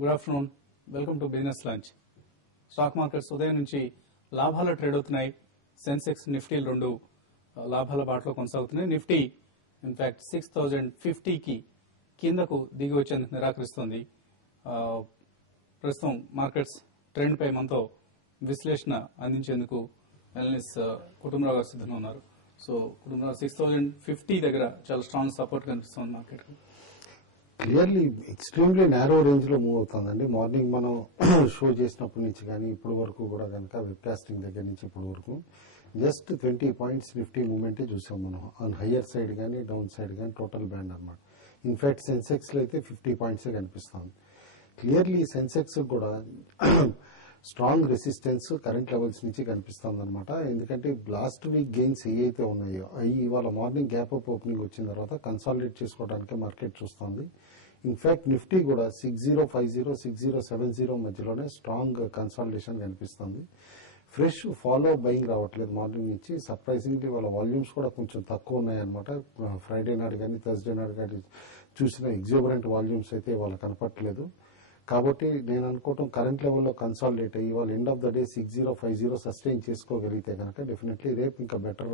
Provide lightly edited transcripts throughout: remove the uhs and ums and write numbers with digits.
Good afternoon, welcome to business lunch. Stock markets ఉదయం నుంచి లాభాలు ట్రేడ్ అవుతున్నాయి. సెన్సెక్స్, నిఫ్టీలు రెండు లాభాల బాటలో కొనసాగుతున్నాయి. నిఫ్టీ ఇన్ఫాక్ట్ 6050కి కిందకు దిగి వచ్చేందుకు నిరాకరిస్తోంది. ప్రస్తుతం మార్కెట్స్ ట్రెండ్ పై మనతో విశ్లేషణ అందించేందుకు అనలిస్ట్ కుటుంబరావు గారు సిద్ధంగా ఉన్నారు. సో కుటుంబరావు, 6050 దగ్గర చాలా స్ట్రాంగ్ సపోర్ట్ కనిపిస్తుంది market. Clearly extremely narrow range లో మూవ్ అవుతుందండి. మార్నింగ్ మనం షో చేసినప్పటి నుంచి కానీ ఇప్పుడు వరకు కూడా కనుక వెబ్కాస్టింగ్ దగ్గర నుంచి ఇప్పుడు వరకు జస్ట్ 20 పాయింట్స్ నిఫ్టీ మూవ్మెంటే చూసాం మనం. ఆన్ హయ్యర్ సైడ్ కానీ డౌన్ సైడ్ కానీ టోటల్ బ్యాండ్ అనమాట. ఇన్ఫాక్ట్ సెన్సెక్స్ లో అయితే 50 పాయింట్సే కనిపిస్తుంది. క్లియర్లీ సెన్సెక్స్ కూడా స్ట్రాంగ్ రెసిస్టెన్స్ కరెంట్ లెవెల్స్ నుంచి కనిపిస్తుంది అనమాట. ఎందుకంటే లాస్ట్ వీక్ గెయిన్స్ ఏవైతే ఉన్నాయో అవి ఇవాళ మార్నింగ్ గ్యాప్ అప్ ఓపెనింగ్ వచ్చిన తర్వాత కన్సాలిడేట్ చేసుకోవడానికి మార్కెట్ చూస్తుంది. ఇన్ఫాక్ట్ నిఫ్టీ కూడా 6050 6070 మధ్యలోనే స్ట్రాంగ్ కన్సాలిడేషన్ కనిపిస్తుంది. ఫ్రెష్ ఫాలో బయింగ్ రావట్లేదు మార్నింగ్ నుంచి. సర్ప్రైజింగ్లీ వాళ్ళ వాల్యూమ్స్ కూడా కొంచెం తక్కువ ఉన్నాయన్నమాట. ఫ్రైడే నాడు కానీ థర్స్డే నాడు కానీ చూసిన ఎగ్జోబరెంట్ వాల్యూమ్స్ అయితే వాళ్ళ కనపట్లేదు. కాబట్టి నేను అనుకోవటం కరెంట్ లెవెల్లో కన్సాలిడేట్ అయ్యి వాళ్ళు end of the day 6050 sustain చేసుకోగలిగితే కనుక డెఫినెట్లీ రేపు ఇంకా బెటర్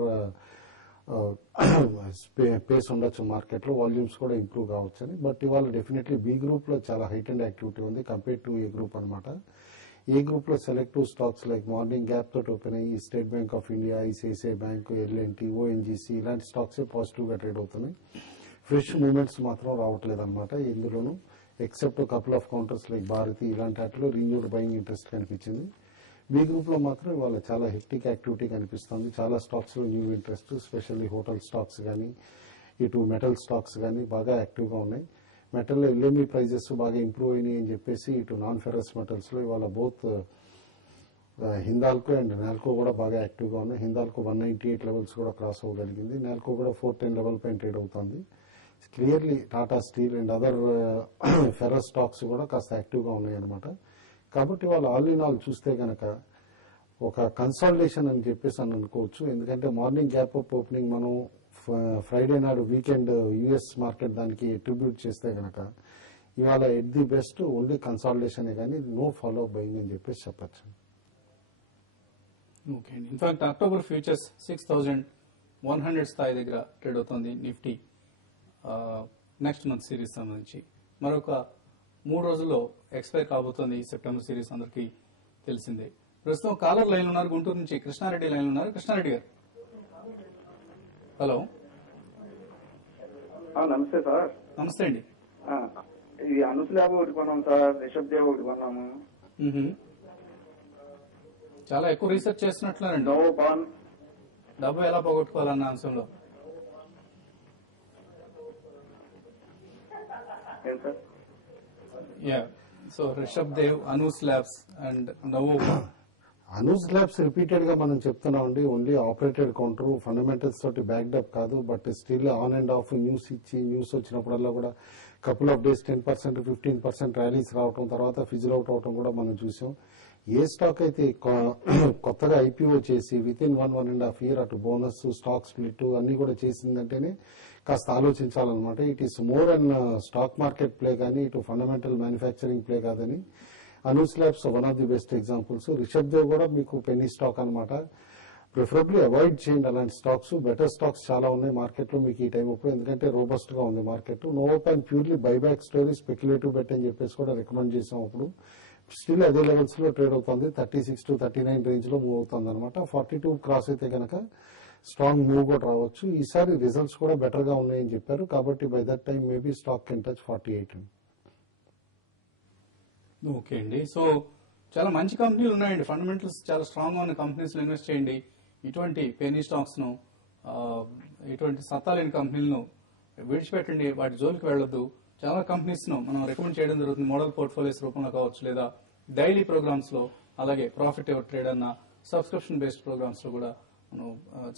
పేస్ ఉండొచ్చు మార్కెట్లో, వాల్యూమ్స్ కూడా ఇంప్రూవ్ కావచ్చని. బట్ ఇవాళ డెఫినెట్లీ బి గ్రూప్ లో చాలా హైట్ అండ్ యాక్టివిటీ ఉంది కంపేర్ టు ఏ గ్రూప్ అనమాట. ఏ గ్రూప్ లో selective stocks like morning gap తోటి ఓపెన్ అయ్యి State Bank of India, ICICI bank, L&T, ONGC ఇలాంటి స్టాక్స్ పాజిటివ్ గా ట్రేడ్ అవుతున్నాయి. ఫ్రెష్ మూవ్మెంట్స్ మాత్రం రావట్లేదు అనమాట ఇందులోనూ. Except couple of counters like Bharti ఇలాంటి వాటిలో రీన్యూడ్ బయింగ్ ఇంట్రెస్ట్ కనిపించింది. బి గ్రూప్ లో మాత్రం ఇవాళ చాలా హెక్టిక్ యాక్టివిటీ కనిపిస్తుంది. చాలా స్టాక్స్ లో new interest, specially hotel stocks కానీ ఇటు మెటల్ స్టాక్స్ కానీ బాగా యాక్టివ్ గా ఉన్నాయి. మెటల్ లో ఎల్ఎంఈ ప్రైజెస్ బాగా ఇంప్రూవ్ అయినాయి అని చెప్పేసి ఇటు నాన్ ఫెరస్ మెటల్స్ లో ఇవాళ బోత్ హిందాల్కో అండ్ నాల్కో కూడా బాగా యాక్టివ్ గా ఉన్నాయి. హిందాల్కో 198 లెవెల్స్ కూడా క్రాస్ అవ్వగలిగింది. నాల్కో కూడా 410 లెవెల్ పైన ట్రేడ్ అవుతుంది. Clearly Tata steel and other ferrous stocks కూడా కాస్త యాక్టివ్ గా ఉన్నాయన్నమాట. కాబట్టి వాళ్ళు ఆల్ ఇన్ ఆల్ చూస్తే కనుక ఒక కన్సాలిడేషన్ అని చెప్పేసి అని అనుకోవచ్చు. ఎందుకంటే మార్నింగ్ గ్యాప్ అప్ ఓపెనింగ్ మనం ఫ్రైడే నాడు వీకెండ్ యుఎస్ మార్కెట్ దానికి అట్రిబ్యూట్ చేస్తే కనుక ఇవాళ at the best only consolidation కానీ నో ఫాలో బయింగ్ అని చెప్పేసి చెప్పచ్చు. ఓకే అండి. ఇన్ఫాక్ట్ అక్టోబర్ ఫ్యూచర్స్ 6100 స్థాయి దగ్గర ట్రేడ్ అవుతుంది నిఫ్టీ. నెక్స్ట్ మంత్ సిరీస్ సంబంధించి మరొక 3 రోజుల్లో ఎక్స్పైర్ కాబోతోంది ఈ సెప్టెంబర్ సిరీస్, అందరికీ తెలిసిందే. ప్రస్తుతం కాలర్ లైన్ ఉన్నారు, గుంటూరు నుంచి కృష్ణారెడ్డి లైన్ ఉన్నారు. కృష్ణారెడ్డి గారు, హలో. నమస్తే సార్. నమస్తే అండి. ఇది అనుస్లాబ్ ఒకటి కొన్నాం సార్, రిషబ్ దేవ్ ఒకటి కొన్నాము. చాలా ఎక్కువ రీసెర్చ్ చేస్తున్నట్లున్నారండి. డబ్బు ఎలా పోగొట్టుకోవాలన్న అంశంలో. So Rishabh Dev, Anoos labs and నవోవా. అనూస్ ల్యాబ్స్ రిపీటెడ్ గా మనం చెప్తున్నాం అండి. ఓన్లీ ఆపరేటెడ్ కౌంటర్, ఫండమెంటల్స్ తోటి బ్యాక్డ్ అప్ కాదు. But still on and off news ఇచ్చి న్యూస్ వచ్చినప్పుడల్లా కూడా కపుల్ ఆఫ్ డేస్ 10% 15% ర్యాలీస్ రావడం, తర్వాత ఫిజిల్ అవుట్ అవడం కూడా మనం చూసాం. ఏ స్టాక్ అయితే కొత్తగా ఐపీఓ చేసి విత్ ఇన్ 1.5 year అటు బోనస్, స్టాక్ స్ప్లిట్ అన్ని కూడా చేసిందంటేనే కాస్త ఆలోచించాలన్నమాట. It is more an stock market play కానీ ఇటు ఫండమెంటల్ మ్యానుఫ్యాక్చరింగ్ ప్లే కాదని Anoos labs one of the best examples. Rishabh Dev కూడా మీకు పెన్నీ స్టాక్ అనమాట. ప్రిఫరబ్లీ అవాయిడ్ చేయండి అలాంటి స్టాక్స్. బెటర్ స్టాక్స్ చాలా ఉన్నాయి మార్కెట్ లో మీకు ఈ టైం అప్పుడు, ఎందుకంటే రోబస్ట్ గా ఉంది market. Novopan purely buyback story, speculative bet అని చెప్పేసి కూడా రికమెండ్ చేసాం అప్పుడు. స్టిల్ అదే లెవెల్స్ లో ట్రేడ్ అవుతుంది. 36 to 39 రేంజ్ లో మూవ్ అవుతుంది అనమాట. 42 క్రాస్ అయితే కనుక స్ట్రాంగ్ మూవ్ కూడా రావచ్చు. ఈసారి రిజల్ట్స్ కూడా బెటర్ గా ఉన్నాయని చెప్పారు. కాబట్టి by that time maybe stock can touch 48. Okay అండి. సో చాలా మంచి కంపెనీలు ఉన్నాయండి, ఫండమెంటల్స్ చాలా స్ట్రాంగ్ గా ఉన్న కంపెనీస్ లో ఇన్వెస్ట్ చేయండి. ఇటువంటి పెనీ స్టాక్స్ ను, ఇటువంటి సత్తా లేని కంపెనీలను విడిచిపెట్టండి, వాటి జోలికి వెళ్లొద్దు. చాలా కంపెనీస్ ను మనం రికమెండ్ చేయడం జరుగుతుంది, మోడల్ పోర్ట్ఫోలియోస్ రూపంలో కావచ్చు, లేదా డైలీ ప్రోగ్రామ్స్ లో, అలాగే ప్రాఫిట్ ఎవర్ ట్రేడ్ అన్న సబ్స్క్రిప్షన్ బేస్డ్ ప్రోగ్రామ్స్ లో కూడా మనం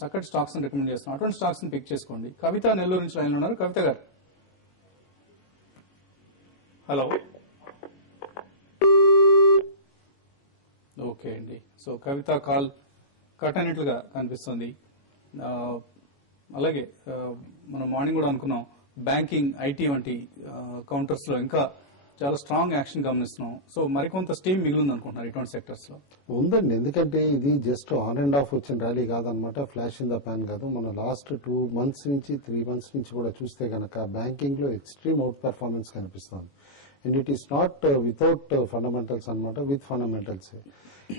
చక్కటి స్టాక్స్ రికమెండ్ చేస్తున్నాం. అటువంటి స్టాక్స్ ని పిక్ చేసుకోండి. కవిత నెల్లూరు నుంచి లైన్ ఉన్నారు. కవిత గారు, హలో. ఓకే అండి. సో కవిత కాల్ కట్ అయినట్లుగా కనిపిస్తుంది. అలాగే మనం మార్నింగ్ కూడా అనుకున్నాం బ్యాంకింగ్, ఐటీ వంటి కౌంటర్స్ లో ఇంకా చాలా స్ట్రాంగ్ యాక్షన్ గమనిస్తున్నాం. సో మరికొంత స్టీమ్ మిగిలింది అనుకుంటున్నారు ఇటువంటి సెక్టర్స్ లో? ఉందండి, ఎందుకంటే ఇది జస్ట్ ఆన్ అండ్ ఆఫ్ వచ్చిన ర్యాలీ కాదనమాట, ఫ్లాష్ ఇన్ ద ప్యాన్ కాదు. మన లాస్ట్ 2 months నుంచి 3 months నుంచి కూడా చూస్తే కనుక బ్యాంకింగ్ లో ఎక్స్ట్రీమ్ అవుట్ పెర్ఫార్మెన్స్ కనిపిస్తుంది. And it is not without fundamentals అనమాట, విత్ ఫండమెంటల్స్.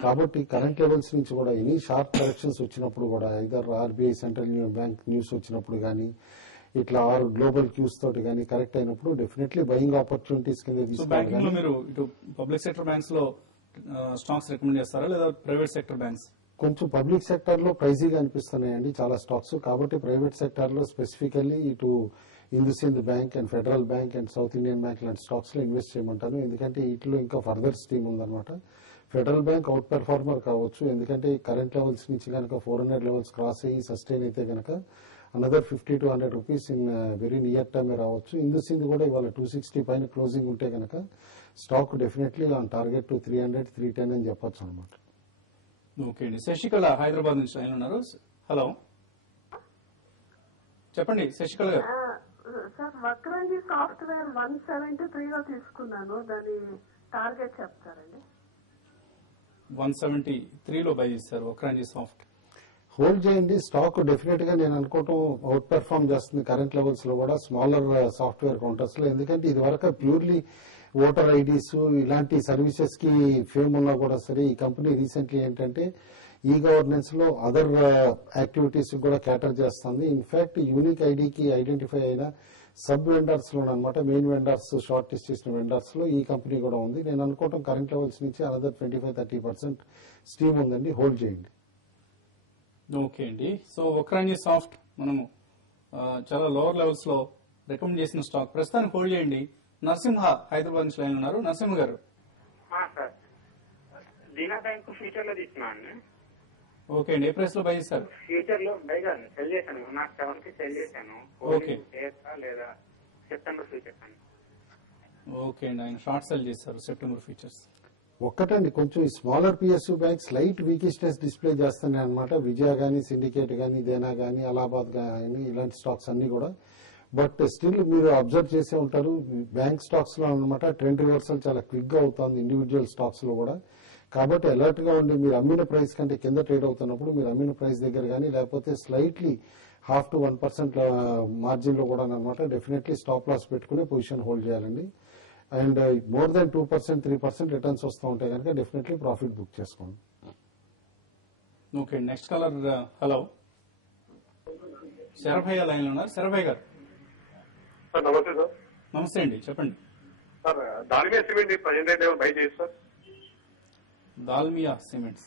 కాబట్టి కరెంట్ లెవెల్స్ నుంచి కూడా ఎనీ షార్ప్ కరెక్షన్స్ వచ్చినప్పుడు కూడా either RBI central bank news వచ్చినప్పుడు కానీ ఇట్లా గ్లోబల్ క్యూస్ తోటి కానీ కరెక్ట్ అయినప్పుడు డెఫినెట్లీ బయింగ్ ఆపర్చునిటీస్ కింద బ్యాంకింగ్ లో తీసుకోవాలి. మీరు ఇటు పబ్లిక్ సెక్టర్ బ్యాంక్స్ లో స్టాక్స్ రికమెండ్ చేస్తారా లేదా ప్రైవేట్ సెక్టర్ బ్యాంక్స్? కొంచెం పబ్లిక్ సెక్టర్ లో ప్రైజీగా అనిపిస్తున్నాయండి చాలా స్టాక్స్. కాబట్టి ప్రైవేట్ సెక్టర్ లో స్పెసిఫికల్లీ ఇటు IndusInd bank and Federal Bank and South Indian bank లాంటి స్టాక్స్ లో ఇన్వెస్ట్ చేయమంటాను. ఎందుకంటే వీటిలో ఇంకా ఫర్దర్ స్టీమ్ ఉందన్నమాట. ఫెడరల్ బ్యాంక్ అవుట్ పెర్ఫార్మర్ కావచ్చు, ఎందుకంటే కరెంట్ లెవెల్స్ నుంచి కనుక 400 లెవెల్స్ క్రాస్ అయ్యి సస్టైన్ అయితే కనుక another 50 to 100 rupees in very near term రావచ్చు. హిందూసింద్ కూడా ఇవాళ 260 పైన క్లోజింగ్ ఉంటే కనుక స్టాక్ డెఫినెట్లీ ఆన్ టార్గెట్ 300, 310 అని చెప్పొచ్చు అనమాట. ఓకే అండి. శశికళ హైదరాబాద్ నుంచి లైన్ ఉన్నారు. హలో, చెప్పండి శశికళ గారు. సార్, వక్రంజి సాఫ్ట్వేర్ 173 లో తీసుకున్నాను, దాని టార్గెట్ చెప్తారండి? 173 లో బై చేశారు వక్రంజి సాఫ్ట్. హోల్డ్ చేయండి. స్టాక్ డెఫినెట్ గా నేను అనుకోవటం అవుట్ పెర్ఫార్మ్ చేస్తుంది కరెంట్ లెవెల్స్ లో కూడా స్మాలర్ సాఫ్ట్వేర్ కౌంటర్స్ లో. ఎందుకంటే ఇది వరకు ప్యూర్లీ ఓటర్ ఐడీస్ ఇలాంటి సర్వీసెస్ కి ఫేమ్ ఉన్నా కూడా సరే, ఈ కంపెనీ రీసెంట్లీ ఏంటంటే ఈ గవర్నెన్స్ లో అదర్ యాక్టివిటీస్ కూడా క్యాటర్ చేస్తుంది. ఇన్ఫాక్ట్ యూనిక్ ఐడికి ఐడెంటిఫై అయిన సబ్ వెండర్స్ లో అనమాట, మెయిన్ వెండర్స్ షార్ట్ లిస్ట్ చేసిన వెండర్స్ లో ఈ కంపెనీ కూడా ఉంది. నేను అనుకోవటం కరెంట్ లెవెల్స్ నుంచి అనదర్ 25-30% స్టీమ్ ఉందండి. హోల్డ్ చేయండి. ఓకే అండి. సో వక్రంజి సాఫ్ట్ మనము చాలా లోవర్ లెవెల్స్ లో రికమెండ్ చేసిన స్టాక్, ప్రస్తుతానికి హోల్డ్ చేయండి. నరసింహ హైదరాబాద్ నుంచి లైన్ ఉన్నారు. నరసింహ గారు. సార్, దీనా బ్యాంక్ ఫ్యూచర్ లో తీసుకున్నా అండి. ఓకే అండి. ఏ ప్రైస్ లో బై చేశారు? ఫ్యూచర్ లో బైగా సెల్ చేశాను, నాకు 7 కి సెల్ చేశాను. ఓకే. లేదా సెప్టెంబర్ ఫ్యూచర్స్ అని. ఓకే అండి. ఆయన షార్ట్ సెల్ చేశారు సెప్టెంబర్ ఫ్యూచర్స్. ఒక్కటండి, కొంచెం ఈ smaller PSU banks light weakishness display చేస్తున్నాయి అనమాట. విజయ గానీ, సిండికేట్ గానీ, దేనా గానీ, అలహాబాద్ గానీ ఇలాంటి స్టాక్స్ అన్ని కూడా. బట్ స్టిల్ మీరు అబ్జర్వ్ చేసే ఉంటారు బ్యాంక్ స్టాక్స్ లో అనమాట ట్రెండ్ రివర్సల్ చాలా క్విక్ గా అవుతుంది ఇండివిజువల్ స్టాక్స్ లో కూడా. కాబట్టి అలర్ట్ గా ఉండి మీరు అమ్మిన ప్రైస్ కంటే కింద ట్రేడ్ అవుతున్నప్పుడు మీరు అమ్మిన ప్రైస్ దగ్గర కానీ లేకపోతే స్లైట్లీ 0.5 to 1% మార్జిన్ లో కూడా అనమాట డెఫినెట్లీ స్టాప్ లాస్ పెట్టుకుని పొజిషన్ హోల్డ్ చేయాలండి. అండ్ మోర్ దాన్ 2%, 3% రిటర్న్స్ వస్తూ ఉంటాయి కనుక డెఫినెట్లీ ప్రాఫిట్ బుక్ చేసుకోండి. Okay. Next caller. Hello, Sarabhaiah line లో ఉన్నారు. శరభయ్య గారు. సార్ నమస్తే సార్. నమస్తే అండి, చెప్పండి. Sir Dalmia cement present rate buy చేయొచ్చు sir? Dalmia cements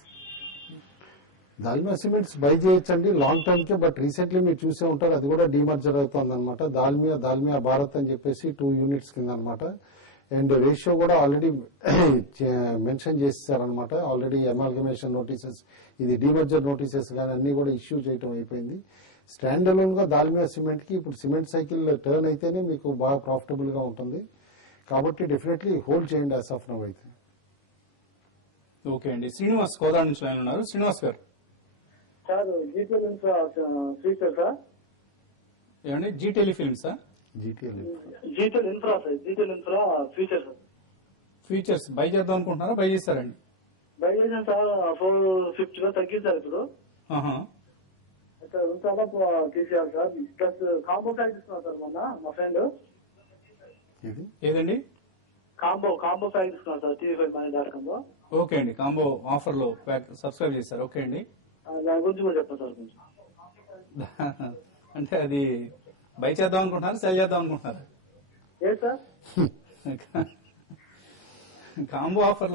Dalmia cements buy చేయొచ్చండి లాంగ్ టర్మ్ కే. బట్ రీసెంట్లీ మీరు చూసే ఉంటారు అది కూడా డిమర్జర్ అవుతుంది అనమాట. దాల్మియా భారత్ అని చెప్పేసి 2 units కింద అనమాట. అండ్ రేషియో కూడా ఆల్రెడీ మెన్షన్ చేసేసారనమాట. ఆల్రెడీ అమాల్గమేషన్ నోటీసెస్, ఇది డిమర్జర్ నోటీసెస్ కానీ అన్ని కూడా ఇష్యూ చేయడం అయిపోయింది. స్టాండ్ అలోన్ గా దాల్మియా సిమెంట్ కి ఇప్పుడు సిమెంట్ సైకిల్ టర్న్ అయితేనే మీకు బాగా ప్రాఫిటబుల్ గా ఉంటుంది. కాబట్టి డెఫినెట్లీ హోల్డ్ చేయండి యాజ్ ఆఫ్ నౌ అయితే. ఓకే అండి. శ్రీనివాస్ కోదాడ నుంచి లైన్ ఉన్నారు. శ్రీనివాస్ గారు. Sir GPL infra future sir. ఏమండి? జీ టెలిఫిల్మ్సా? GTL infra sir, GTL infra future sir. Futures buy చేద్దాం అనుకుంటున్నారా, బై చేస్తారండి? బై చేసాను సార్, 450 లో తగ్గించారు ఇప్పుడు. ఆహా. తీసేయాలి సార్. ప్లస్ కాంబో ప్యాక్ తీసుకున్నాను సార్ మొన్న మా ఫ్రెండ్. ఏదండి? కాంబో ప్యాక్ తీసుకున్నాను సార్ TV5money.com లో. ఓకే అండి. కాంబో ఆఫర్ లో సబ్స్క్రైబ్ చేశారు. ఓకే అండి. దాని గురించి కూడా చెప్పండి సార్ కొంచెం. అంటే అది బై చేద్దాం అనుకుంటున్నారా, సెల్ చేద్దాం అనుకుంటున్నారా? ఏ సార్ కాంబో ఆఫర్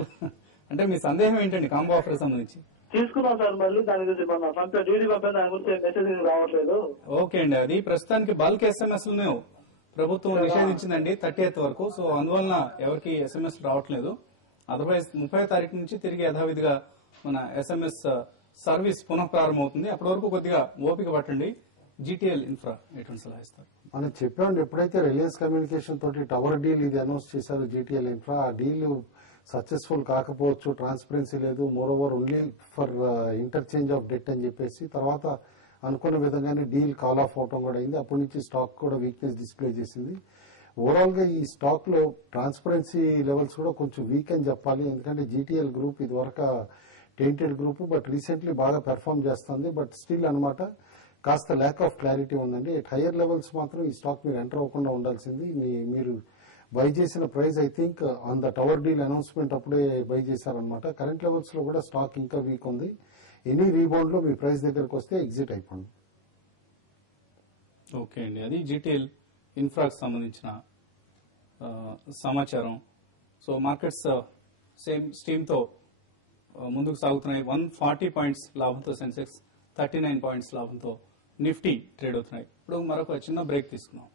అంటే మీ సందేహం ఏంటండి కాంబో ఆఫర్ సంబంధించి? తీసుకున్నాం సార్, మళ్ళీ దాని గురించి మన డీడీ పంపే దాని గురించి మెసేజ్ రావట్లేదు. ఓకే అండి. అది ప్రస్తుతానికి బల్క్ SMS లను ప్రభుత్వం నిషేధించిందండి 30th వరకు. సో అందువలన ఎవరికి SMS రావట్లేదు. అదర్వైజ్ 30వ తారీఖు నుంచి తిరిగి యథావిధిగా మన SMS సర్వీస్ పునః ప్రారంభమవుతుంది. అప్పటి వరకు కొద్దిగా ఓపిక పట్టండి. జీటీఎల్ ఇన్ఫ్రా ఎటువంటి సలహా ఇస్తారు? మనం చెప్పామండి, ఎప్పుడైతే రిలయన్స్ కమ్యూనికేషన్ తోటి టవర్ డీల్ ఇది అనౌన్స్ చేశారు జీటీఎల్ ఇన్ఫ్రా, ఆ డీల్ సక్సెస్ఫుల్ కాకపోవచ్చు, ట్రాన్స్పరెన్సీ లేదు, more over only for interchange of debt అని చెప్పేసి తర్వాత అనుకున్న విధంగానే డీల్ కాల్ ఆఫ్ అవటం కూడా అయింది. అప్పటి నుంచి స్టాక్ కూడా వీక్నెస్ డిస్ప్లే చేసింది. ఓవరాల్ గా ఈ స్టాక్ లో ట్రాన్స్పరెన్సీ లెవెల్స్ కూడా కొంచెం వీక్ అని చెప్పాలి. ఎందుకంటే జీటీఎల్ గ్రూప్ ఇది వరకు టెయింటెడ్ గ్రూప్, బట్ రీసెంట్లీ బాగా పెర్ఫార్మ్ చేస్తుంది. బట్ స్టిల్ అన్నమాట కాస్త ల్యాక్ ఆఫ్ క్లారిటీ ఉందండి. ఎట్ హయ్యర్ లెవెల్స్ మాత్రం ఈ స్టాక్ మీరు ఎంటర్ అవ్వకుండా ఉండాల్సింది. మీరు బై చేసిన price I think on the tower deal announcement అప్పుడే బై చేశారనమాట. కరెంట్ లెవెల్స్ లో కూడా స్టాక్ ఇంకా వీక్ ఉంది. ఎనీ రీబౌండ్ లో మీ ప్రైస్ దగ్గరకు వస్తే ఎగ్జిట్ అయిపోండి. ఓకే అండి, అది జీటీఎల్ ఇన్ఫ్రాకి సంబంధించిన సమాచారం. సో మార్కెట్స్ సేమ్ స్టీమ్తో ముందుకు సాగుతున్నాయి. 140 పాయింట్స్ లాభంతో సెన్సెక్స్, 39 పాయింట్స్ లాభంతో నిఫ్టీ ట్రేడ్ అవుతున్నాయి. ఇప్పుడు మరొక చిన్న బ్రేక్ తీసుకున్నాం.